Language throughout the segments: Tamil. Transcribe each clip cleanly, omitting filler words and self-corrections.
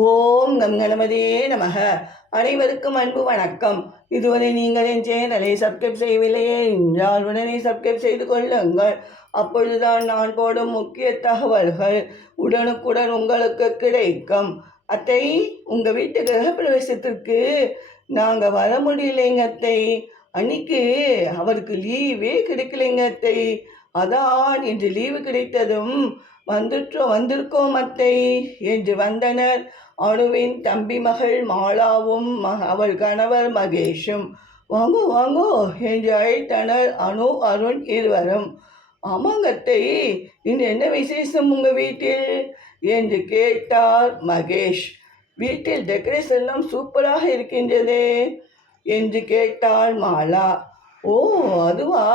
ஓம் கம் கணபதியே நமக. அனைவருக்கும் அன்பு வணக்கம். இதுவரை நீங்கள் என் சேனலை சப்ஸ்கிரைப் செய்யவில்லையே என்றால் உடனே சப்ஸ்கிரைப் செய்து கொள்ளுங்கள். அப்பொழுதுதான் நான் போடும் முக்கிய தகவல்கள் உடனுக்குடன் உங்களுக்கு கிடைக்கும். அத்தை, உங்கள் வீட்டு கிரகப்பிரவேசத்திற்கு நாங்கள் வர முடியலைங்க அத்தை. அன்னைக்கு அவருக்கு லீவே கிடைக்கலைங்க அத்தை. அதான் இன்று லீவு கிடைத்ததும் வந்திருக்கோம் அத்தை என்று வந்தனர். அணுவின் தம்பி மகள் மாலாவும் அவள் கணவர் மகேஷும். வாங்கோ வாங்கோ என்று அழைத்தனர் அணு அருண் இருவரும். ஆமாங்கத்தை, இன்று என்ன விசேஷம் உங்கள் வீட்டில் என்று கேட்டார் மகேஷ். வீட்டில் டெக்கரேஷன் எல்லாம் சூப்பராக இருக்கின்றதே என்று கேட்டாள் மாலா. ஓ, அதுவா,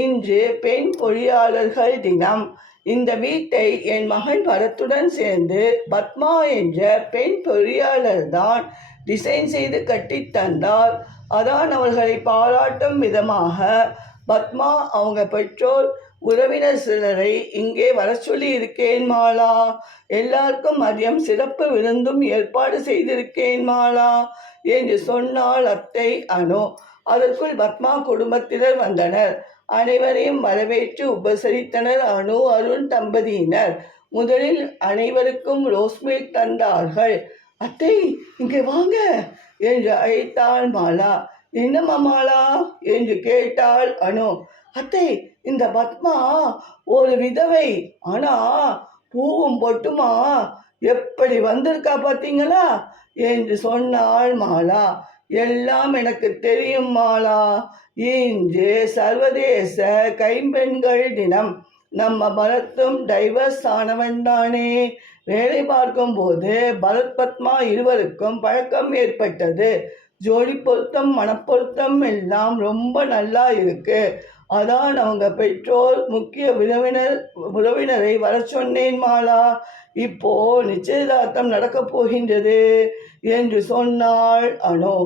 இன்று பெண் பொறியாளர்கள் தினம். இந்த வீட்டை என் மகன் பரத்துடன் சேர்ந்து பத்மா என்ற பெண் பொறியாளர் தான் டிசைன் செய்து கட்டி தந்தார். அதான் அவர்களை பாராட்டும் விதமாக பத்மா அவங்க பெற்றோர் உறவினர் சிலரை இங்கே வர சொல்லி இருக்கேன் மாலா. எல்லாருக்கும் மதியம் சிறப்பு விருந்தும் ஏற்பாடு செய்திருக்கேன் மாலா என்று சொன்னாள் அத்தை அனு. அதற்குள் பத்மா குடும்பத்தினர் வந்தனர். அனைவரையும் வரவேற்று உபசரித்தனர் அணு அருண் தம்பதியினர். முதலில் அனைவருக்கும் ரோஸ் மில்க் தந்தார்கள். அத்தை, இங்கே வாங்க என்று அழைத்தாள் மாலா. என்னம்மா மாலா என்று கேட்டாள் அணு. அத்தை, இந்த பத்மா ஒரு விதவை, ஆனா பூவும் பொட்டுமா எப்படி வந்திருக்கா பார்த்தீங்களா என்று சொன்னாள் மாலா. எல்லாம் எனக்கு தெரியும் மாலா. இன்று சர்வதேச கைம்பெண்கள் தினம். நம்ம பரத்தும் டைவர்ஸ் ஆனவன் தானே. வேலை பார்க்கும் போது பரத் பத்மா இருவருக்கும் பழக்கம் ஏற்பட்டது. ஜோடி பொருத்தம் மனப்பொருத்தம் எல்லாம் ரொம்ப நல்லா இருக்கு. அதான் அவங்க பெற்றோர் முக்கிய உறவினரை வர சொன்னேன் மாலா. இப்போ நிச்சயதார்த்தம் நடக்கப் போகின்றது என்று சொன்னாள் அனு.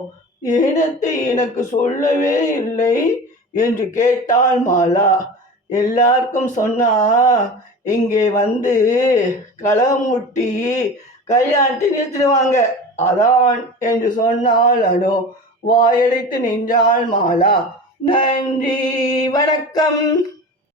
ஏனத்தை எனக்கு சொல்லவே இல்லை என்று கேட்டாள் மாலா. எல்லாருக்கும் சொன்னா இங்கே வந்து கலமுட்டி கல்யாணத்தை நிறுத்திடுவாங்க, அதான் என்று சொன்னாள் அனு. வாயடைத்து நின்றாள் மாலா. நன்றி, வணக்கம்.